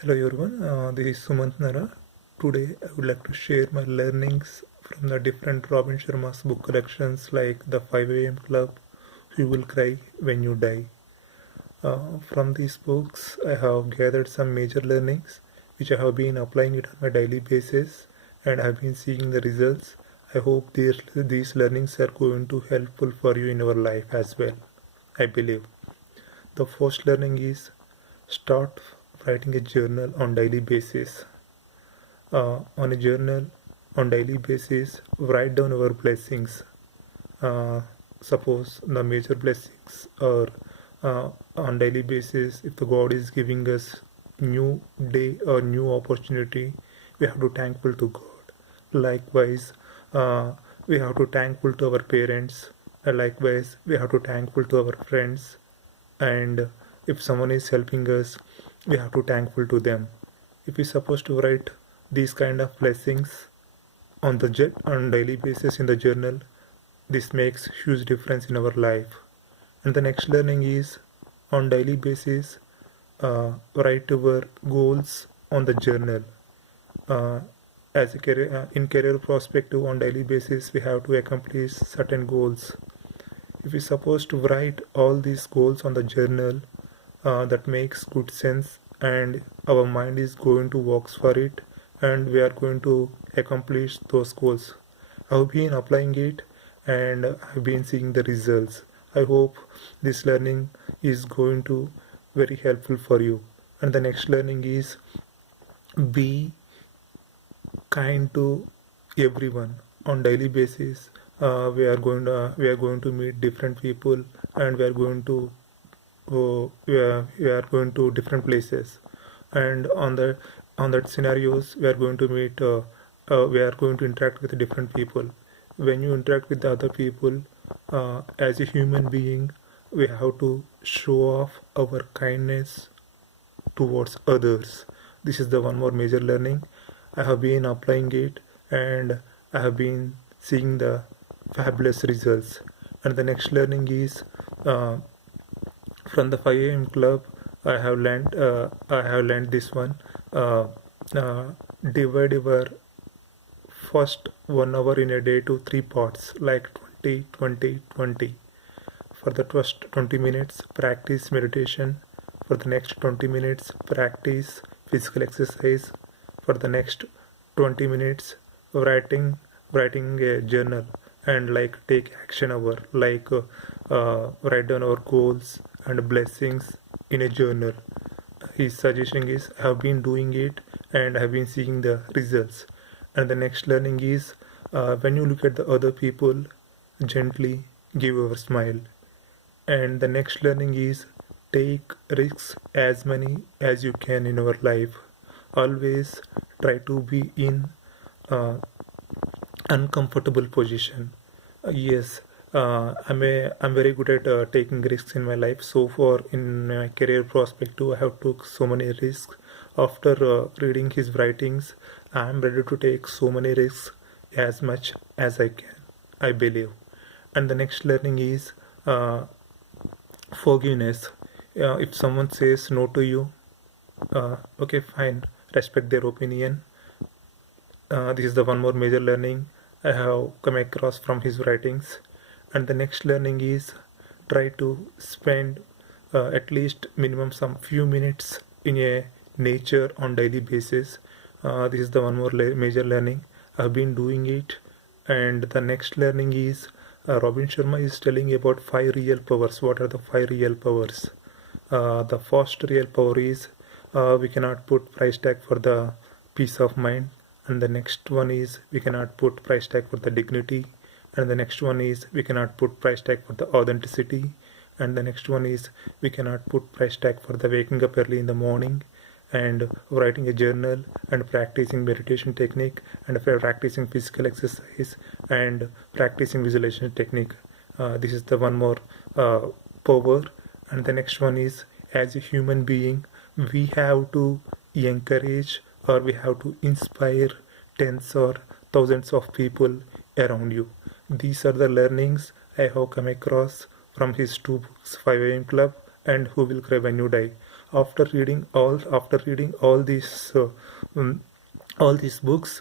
Hello everyone, this is Sumant Nara. Today I would like to share my learnings from the different Robin Sharma's book collections like The 5 AM Club, You Will Cry When You Die. From these books I have gathered some major learnings which I have been applying it on my daily basis and have been seeing the results. I hope these learnings are going to helpful for you in your life as well, I believe. The first learning is start writing a journal on daily basis. On a journal on daily basis, write down our blessings. Uh, Suppose the major blessings are on daily basis. If the God is giving us new day or new opportunity, we have to thankful to God. Likewise, uh, we have to thankful to our parents. Likewise, we have to thankful to our friends, and if someone is helping us, we have to thankful to them. If we're supposed to write these kind of blessings on daily basis in the journal, this makes huge difference in our life. And the next learning is on daily basis, write our goals on the journal. uh, as a career in career perspective, on daily basis we have to accomplish certain goals. If we supposed to write all these goals on the journal, that makes good sense, and our mind is going to work for it, and we are going to accomplish those goals. I've been applying it and I've been seeing the results. I hope this learning is going to very helpful for you. And the next learning is be kind to everyone on daily basis. We are going to meet different people, and we are going to different places, and on that scenarios we are going to meet we are going to interact with different people. When you interact with the other people, as a human being, we have to show off our kindness towards others. This is the one more major learning. I have been applying it and I have been seeing the fabulous results. And the next learning is uh, from the 5 AM club. I have learned this one. Uh, uh, Divide your first 1 hour in a day to three parts, like 20, 20, 20. For the first 20 minutes, practice meditation. For the next 20 minutes, practice physical exercise. For the next 20 minutes, writing a journal, and like take action hour, like write down our goals and blessings in a journal. His suggestion is I have been doing it and I have been seeing the results. And the next learning is when you look at the other people, gently give your smile. And the next learning is take risks as many as you can in your life. Always try to be in uh, uncomfortable position. Yes, I'm very good at taking risks in my life. So far in my career perspective, I have took so many risks. After reading his writings, I am ready to take so many risks as much as I can, I believe. And the next learning is uh, forgiveness. If someone says no to you, okay, fine, respect their opinion. This is the one more major learning I have come across from his writings. And the next learning is try to spend at least minimum some few minutes in a nature on daily basis. This is the one more major learning. I've been doing it. And the next learning is Robin Sharma is telling about 5 real powers. What are the 5 real powers? The first real power is we cannot put price tag for the peace of mind, and the next one is we cannot put price tag for the dignity, and the next one is we cannot put price tag for the authenticity, and the next one is we cannot put price tag for the waking up early in the morning and writing a journal and practicing meditation technique and practicing physical exercise and practicing visualization technique. This is the one more power. And the next one is as a human being we have to encourage or we have to inspire tens or thousands of people around you. These are the learnings I have come across from his two books, 5 AM Club and Who Will Cry When You Die. After reading all these um, all these books,